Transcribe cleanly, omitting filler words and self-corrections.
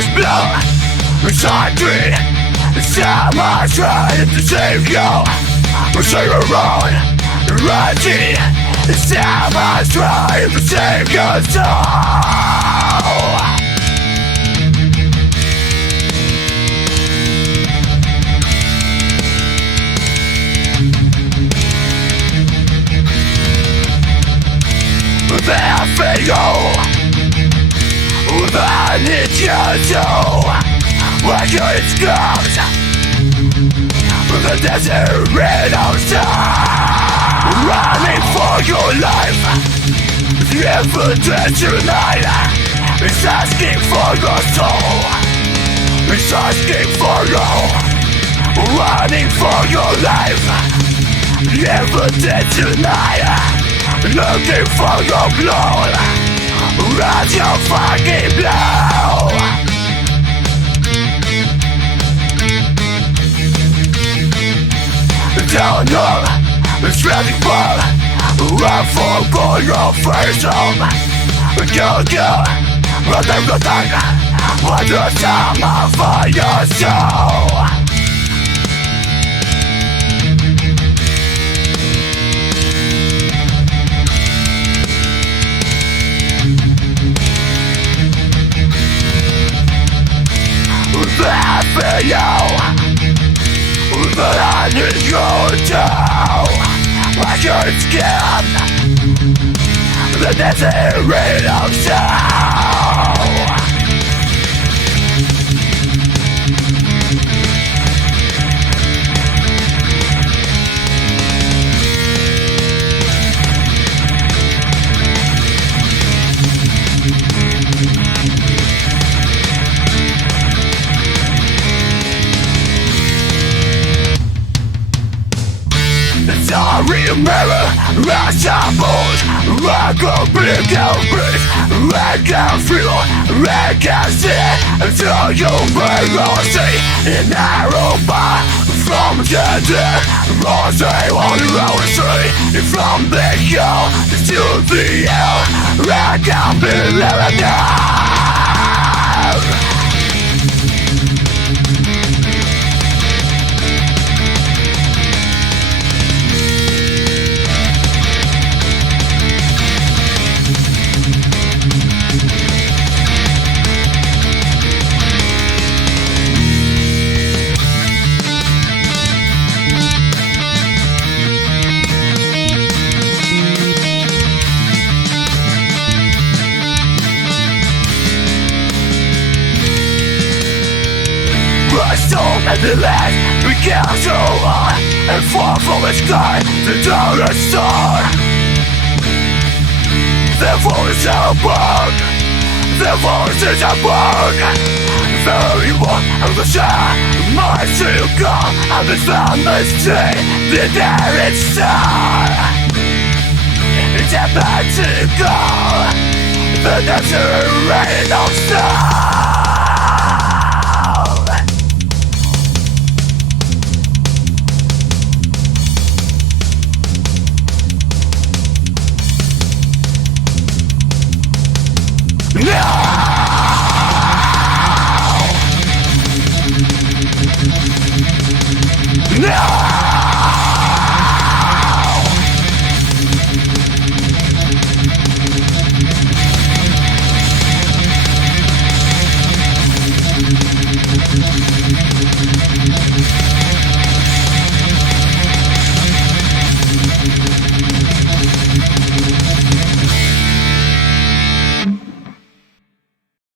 flesh blood. Inside me, inside my trying to save you. Say you're wrong, ready. Inside my trying to save your soul. There for you, I need you to watch your scars. The desert red outside, running for your life. The evidence tonight is asking for your soul. It's asking for you, running for your life. The evidence tonight, looking for your blood. Run your fucking blood. Down your strength bar, run for your first home. Go, run them the tank, what the time for your soul. There for you, but I need you to watch your skin. The desert rain of sound. I remember I stumbled, I can blink and breathe, I can feel, I can see, until you bring your sea in narrow bar from the dead, rising on the road street, from the hill to the air, I can be living now. My soul and the land began to run and fall from the sky to the star. The voice of a bug, the voice is a bug. Very one of the sun, my soul come and the sun must stay. The air is star. It's about to go. The desert rain of star.